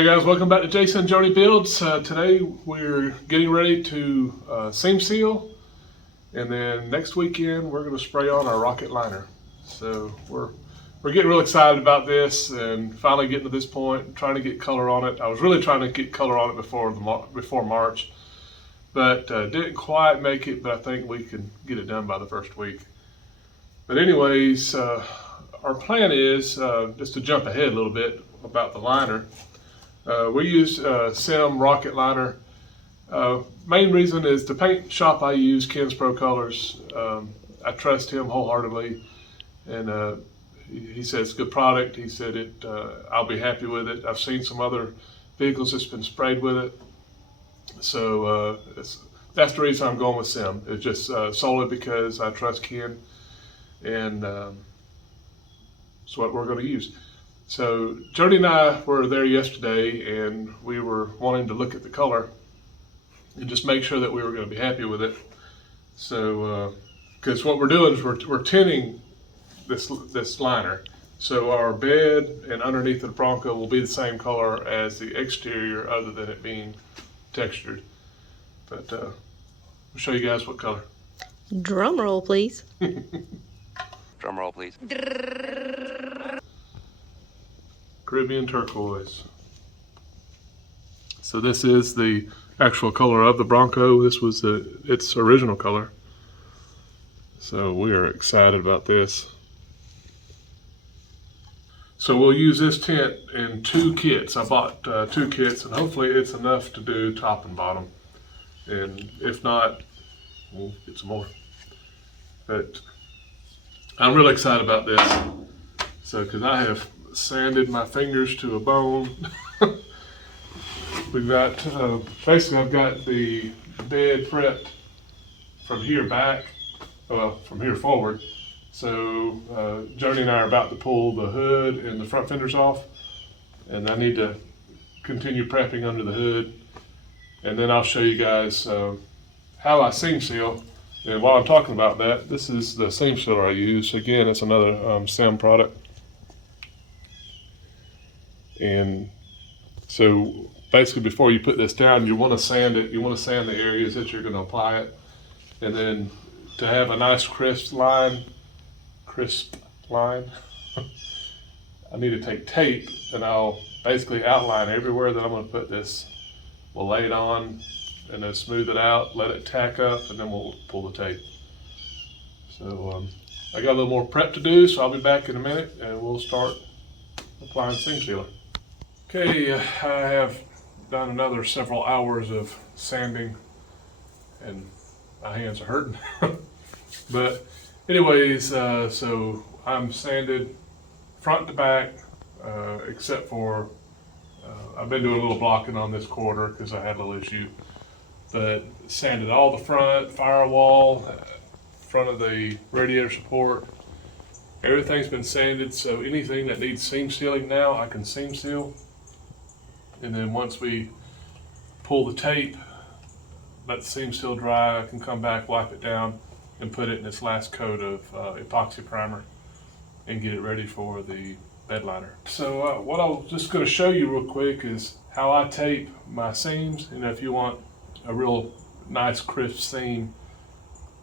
Hey guys, welcome back to Jason Joni Builds. Today we're getting ready to seam seal, and then next weekend we're going to spray on our rocket liner. So we're getting real excited about this and finally getting to this point, trying to get color on it. I was really trying to get color on it before March, but didn't quite make it. But I think we can get it done by the first week. But anyways, our plan is just to jump ahead a little bit about the liner. We use Sim Rocket Liner. Main reason is the paint shop I use, Ken's Pro Colors. I trust him wholeheartedly, and he said it's a good product. He said I'll be happy with it. I've seen some other vehicles that's been sprayed with it, so that's the reason I'm going with Sim. It's just solely because I trust Ken, and it's what we're going to use. So Jody and I were there yesterday, and we were wanting to look at the color and just make sure that we were going to be happy with it. So, because what we're doing is we're tinting this liner, so our bed and underneath the Bronco will be the same color as the exterior, other than it being textured. But I'll show you guys what color. Drum roll, please. Drum roll, please. Caribbean turquoise. So this is the actual color of the Bronco. This was its original color. So we are excited about this. So we'll use this tint in 2 kits. I bought 2 kits, and hopefully it's enough to do top and bottom. And if not, we'll get some more. But I'm really excited about this. So, because I have sanded my fingers to a bone. We've got, basically I've got the bed prepped from here back, from here forward. So Jody and I are about to pull the hood and the front fenders off, and I need to continue prepping under the hood. And then I'll show you guys how I seam seal. And while I'm talking about that, this is the seam sealer I use. Again, it's another Sim product. And so basically before you put this down, you want to sand it. You want to sand the areas that you're going to apply it. And then to have a nice crisp line, I need to take tape, and I'll basically outline everywhere that I'm going to put this. We'll lay it on and then smooth it out, let it tack up, and then we'll pull the tape. So I got a little more prep to do, so I'll be back in a minute and we'll start applying seam sealer. Okay, I have done another several hours of sanding, and my hands are hurting. But anyways, so I'm sanded front to back, except for I've been doing a little blocking on this quarter because I had a little issue. But sanded all the front, firewall, front of the radiator support. Everything's been sanded, so anything that needs seam sealing now, I can seam seal. And then once we pull the tape, let the seam seal dry, I can come back, wipe it down, and put it in this last coat of epoxy primer and get it ready for the bed liner. So what I'm just going to show you real quick is how I tape my seams. And if you want a real nice crisp seam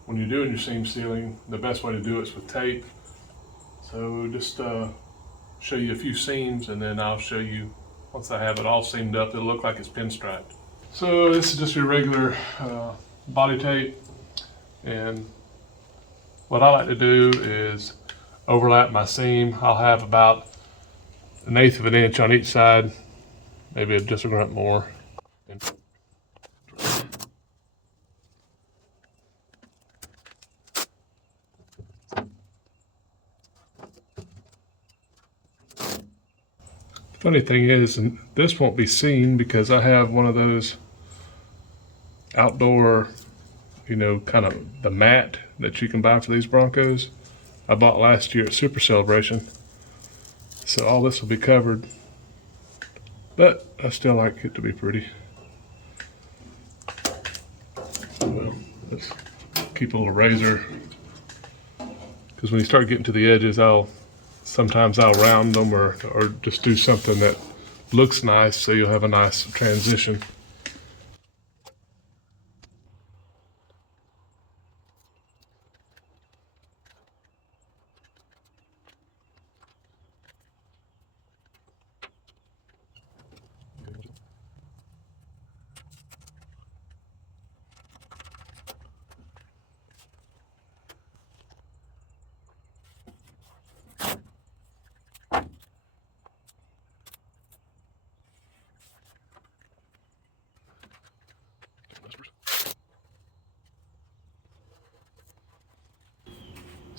when you're doing your seam sealing, the best way to do it is with tape. So just show you a few seams, and then I'll show you, once I have it all seamed up, it'll look like it's pinstriped. So this is just your regular body tape, and what I like to do is overlap my seam. I'll have about 1/8 of an inch on each side, maybe just a grunt more. Funny thing is, and this won't be seen because I have one of those outdoor, kind of the mat that you can buy for these Broncos. I bought last year at Super Celebration. So all this will be covered, but I still like it to be pretty. Well, let's keep a little razor, because when you start getting to the edges, sometimes I'll round them or just do something that looks nice, so you'll have a nice transition.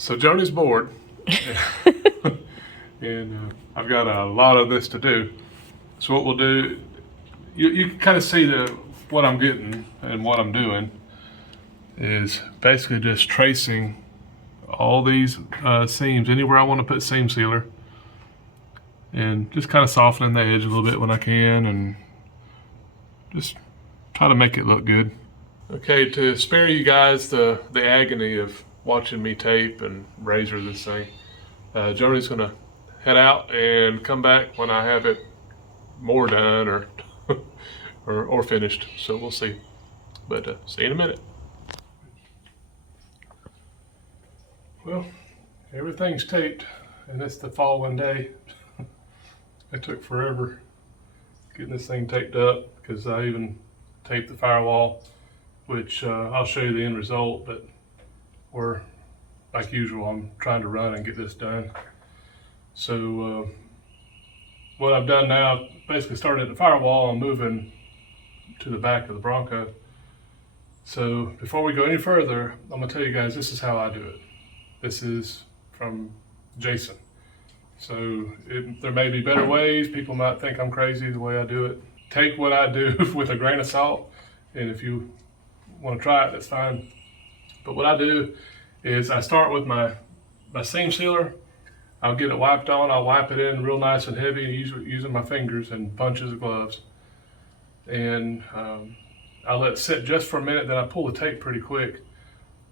So Joni's bored, and I've got a lot of this to do. So what we'll do, you can kind of see what I'm getting and what I'm doing is basically just tracing all these seams anywhere I want to put seam sealer, and just kind of softening the edge a little bit when I can, and just try to make it look good. Okay, to spare you guys the agony of watching me tape and razor this thing, Joni's gonna head out and come back when I have it more done or or finished. So we'll see. But see you in a minute. Well, everything's taped, and it's the following day. It took forever getting this thing taped up because I even taped the firewall, which I'll show you the end result, but we're, like usual, I'm trying to run and get this done. So what I've done now, basically started at the firewall, I'm moving to the back of the Bronco. So before we go any further, I'm gonna tell you guys, this is how I do it. This is from Jason. So there may be better ways. People might think I'm crazy the way I do it. Take what I do with a grain of salt, and if you want to try it, that's fine. But what I do is I start with my seam sealer. I'll get it wiped on. I'll wipe it in real nice and heavy using my fingers and bunches of gloves. And I'll let it sit just for a minute, then I pull the tape pretty quick,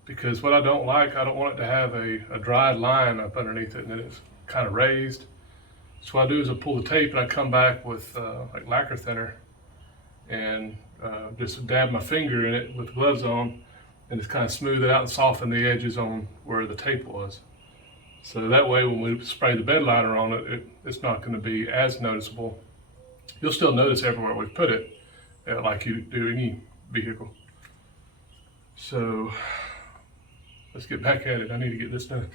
because what I don't like, I don't want it to have a dried line up underneath it and then it's kind of raised. So what I do is I pull the tape and I come back with like lacquer thinner and just dab my finger in it with gloves on, and just kind of smooth it out and soften the edges on where the tape was. So that way when we spray the bed liner on it, it's not going to be as noticeable. You'll still notice everywhere we've put it, like you do any vehicle. So let's get back at it. I need to get this done.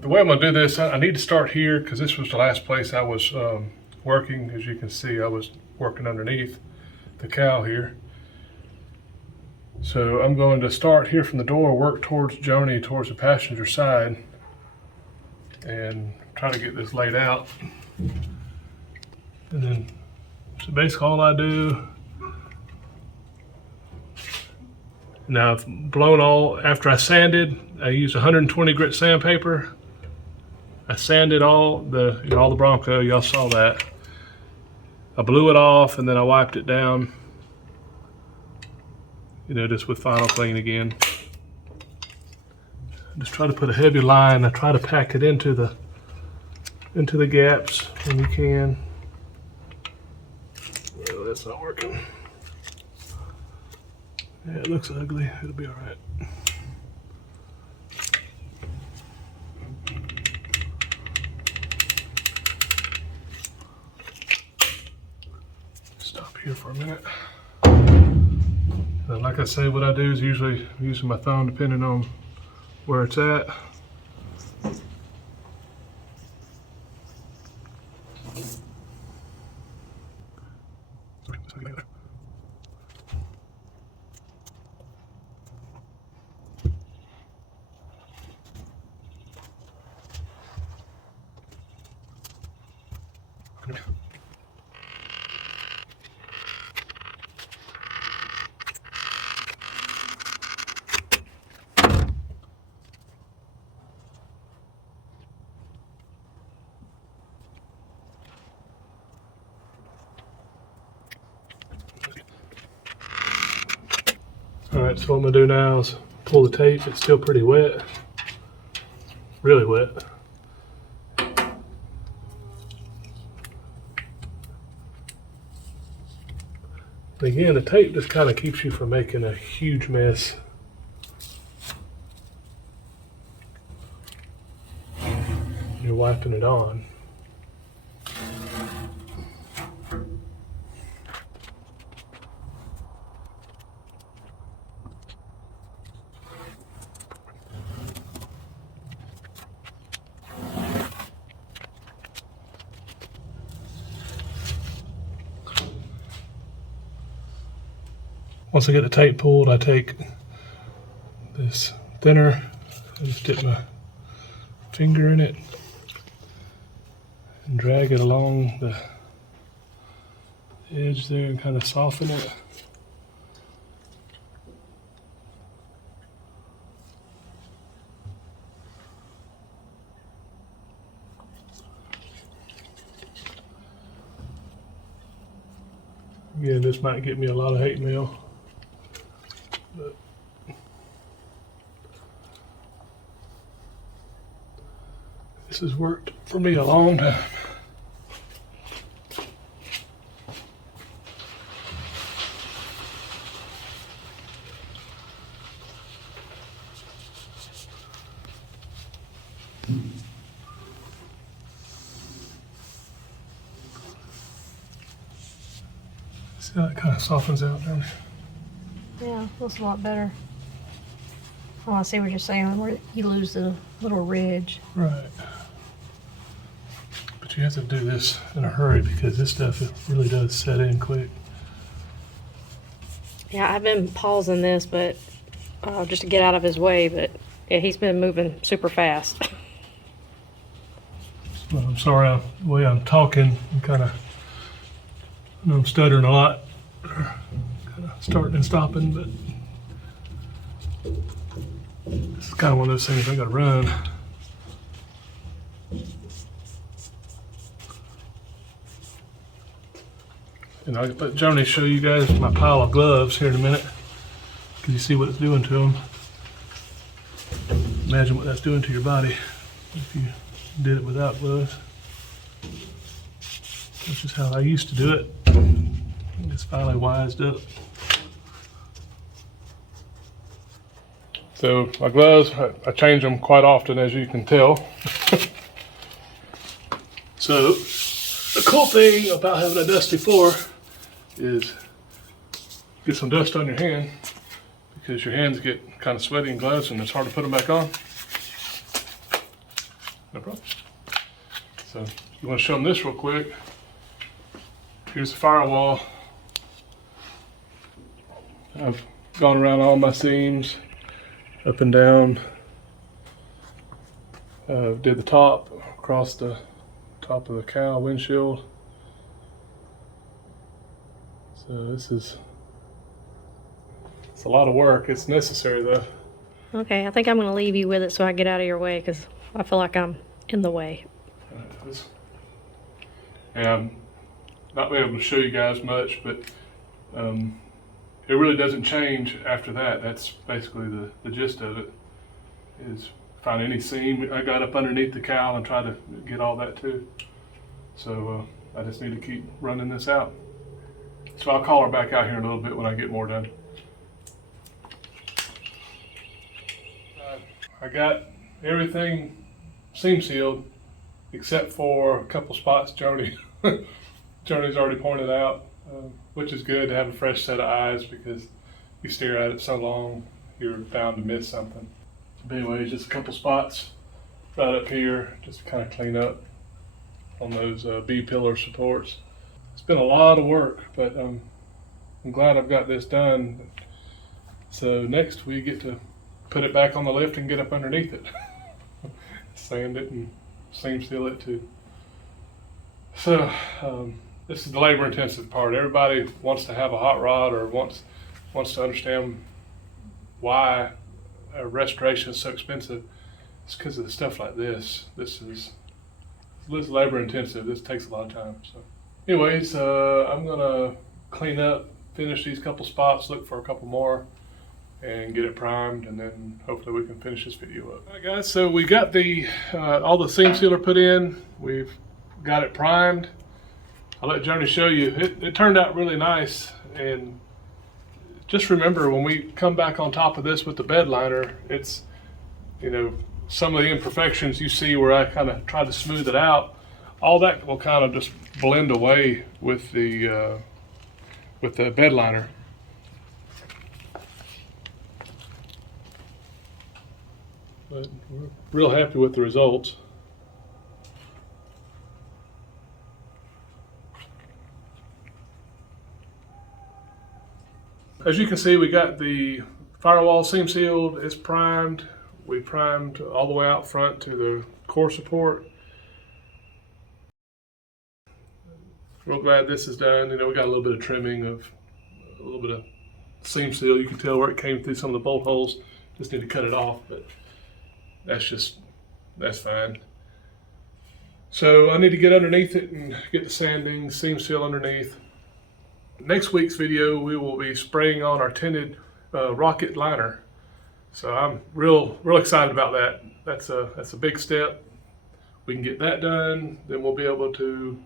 The way I'm going to do this, I need to start here because this was the last place I was working. As you can see, I was working underneath the cow here. So I'm going to start here from the door, work towards Joni, towards the passenger side, and try to get this laid out. And then, so basically all I do, now I've blown all, after I sanded, I used 120 grit sandpaper. I sanded all the Bronco, y'all saw that. I blew it off and then I wiped it down, just with Final Clean again. Just try to put a heavy line. I try to pack it into the gaps when you can. Well, that's not working. Yeah, it looks ugly. It'll be all right. Stop here for a minute. And like I say, what I do is usually using my thumb, depending on where it's at. All right, so what I'm gonna do now is pull the tape. It's still pretty wet, really wet. Again, the tape just kind of keeps you from making a huge mess. You're wiping it on. Once I get the tape pulled, I take this thinner and just dip my finger in it and drag it along the edge there and kind of soften it. Again, this might get me a lot of hate mail. But this has worked for me a long time. See how it kind of softens out down there? Yeah, looks a lot better. Oh, I see what you're saying, where you lose the little ridge. Right. But you have to do this in a hurry because this stuff, it really does set in quick. Yeah, I've been pausing this, but just to get out of his way, but yeah, he's been moving super fast. Well, I'm sorry, the way I'm talking, I'm kind of, I'm stuttering a lot. Kind of starting and stopping, but this is kind of one of those things I gotta run. And I'll let Joni show you guys my pile of gloves here in a minute, because you see what it's doing to them. Imagine what that's doing to your body if you did it without gloves. That's just how I used to do it. It's finally wised up. So my gloves, I change them quite often, as you can tell. So the cool thing about having a dusty floor is get some dust on your hand, because your hands get kind of sweaty in gloves and it's hard to put them back on. No problem. So you want to show them this real quick. Here's the firewall. I've gone around all my seams, up and down. Did the top, across the top of the cow windshield. So it's a lot of work. It's necessary though. Okay, I think I'm going to leave you with it so I get out of your way, because I feel like I'm in the way. And I'm not be able to show you guys much, but it really doesn't change after that. That's basically the gist of it, is find any seam I got up underneath the cowl and try to get all that too. So I just need to keep running this out. So I'll call her back out here in a little bit when I get more done. I got everything seam sealed except for a couple spots Joni's already pointed out, which is good to have a fresh set of eyes, because you stare at it so long, you're bound to miss something. But anyways, just a couple spots right up here, just to kind of clean up on those B-pillar supports. It's been a lot of work, but I'm glad I've got this done. So next we get to put it back on the lift and get up underneath it. Sand it and seam seal it too. So this is the labor intensive part. Everybody wants to have a hot rod, or wants to understand why restoration is so expensive. It's because of the stuff like this. This is labor intensive. This takes a lot of time. So anyways, I'm gonna clean up, finish these couple spots, look for a couple more, and get it primed, and then hopefully we can finish this video up. All right guys, so we got the all the seam sealer put in. We've got it primed. I'll let Journey show you. It turned out really nice, and just remember when we come back on top of this with the bed liner, it's, you know, some of the imperfections you see where I kind of tried to smooth it out, all that will kind of just blend away with the bed liner. But we're real happy with the results. As you can see, we got the firewall seam sealed, it's primed. We primed all the way out front to the core support. Real glad this is done. You know, we got a little bit of trimming of a little bit of seam seal. You can tell where it came through some of the bolt holes. Just need to cut it off, but that's fine. So I need to get underneath it and get the sanding, seam seal underneath. Next week's video, we will be spraying on our tinted rocket liner. So I'm real excited about that. That's a big step. We can get that done, then we'll be able to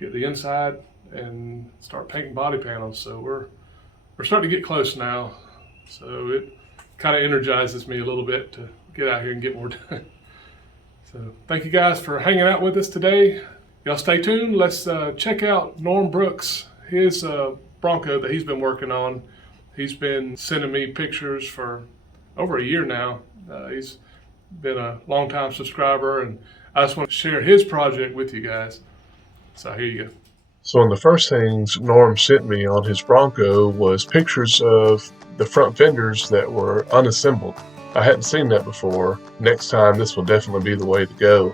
get the inside and start painting body panels. So we're starting to get close now. So it kind of energizes me a little bit to get out here and get more done. So thank you guys for hanging out with us today. Y'all stay tuned. Let's check out Norm Brooks, his Bronco that he's been working on. He's been sending me pictures for over a year now. He's been a longtime subscriber, and I just want to share his project with you guys. So here you go. So one of the first things Norm sent me on his Bronco was pictures of the front fenders that were unassembled. I hadn't seen that before. Next time, this will definitely be the way to go.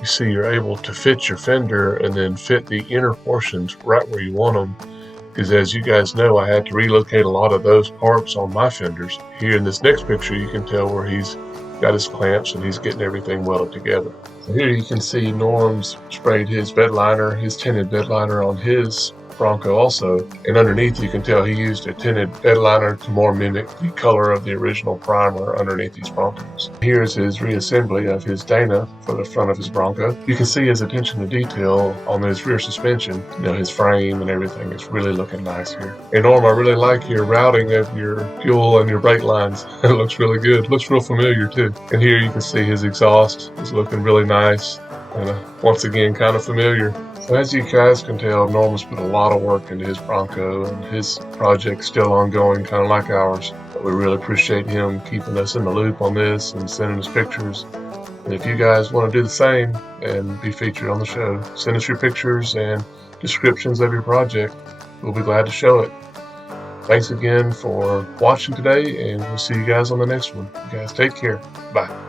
You see, you're able to fit your fender and then fit the inner portions right where you want them. Because as you guys know, I had to relocate a lot of those parts on my fenders. Here in this next picture, you can tell where he's got his clamps and he's getting everything welded together. So here you can see Norm's sprayed his bed liner, his tinted bed liner on his Bronco also, and underneath you can tell he used a tinted bed liner to more mimic the color of the original primer underneath these Broncos. Here's his reassembly of his Dana for the front of his Bronco. You can see his attention to detail on his rear suspension. You know, his frame and everything is really looking nice here. And Norm, I really like your routing of your fuel and your brake lines. It looks really good. It looks real familiar too. And here you can see his exhaust is looking really nice and once again kind of familiar. So as you guys can tell, Norm has put a lot of work into his Bronco, and his project's still ongoing, kind of like ours. But we really appreciate him keeping us in the loop on this and sending us pictures. And if you guys want to do the same and be featured on the show, send us your pictures and descriptions of your project. We'll be glad to show it. Thanks again for watching today, and we'll see you guys on the next one. You guys take care. Bye.